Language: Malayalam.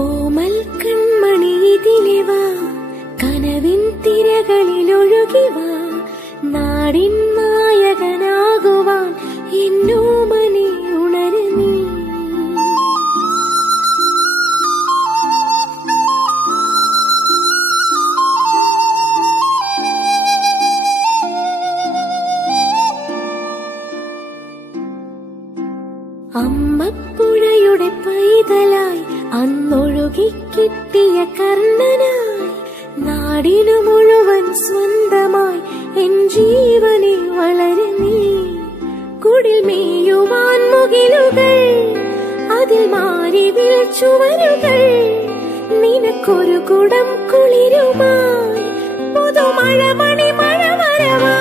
ഓമൽ കൺമണി ഇതിലെ വാ, കനവിൻ തിരകളിലൊഴുകി വാ, നാടിൻ നായകനാകുവാൻ എന്നോമനെ ഉണരു നീ. അമ്മപ്പുഴയുടെ പൈതലായി അന്നൊഴുകിക്കിട്ടിയ കർണനായി, നാടിനു മുഴുവൻ സ്വന്തമായി എൻ ജീവനെ വളരു നീ. കുടിൽ മേയുവാൻ മുകിലുകൾ, അതിൽ മാറിവിൽ ചുവരുകൾ, നിനക്കൊരു കുടം കുളിരുമായി പുതുമഴ മണി മഴ വരവാ.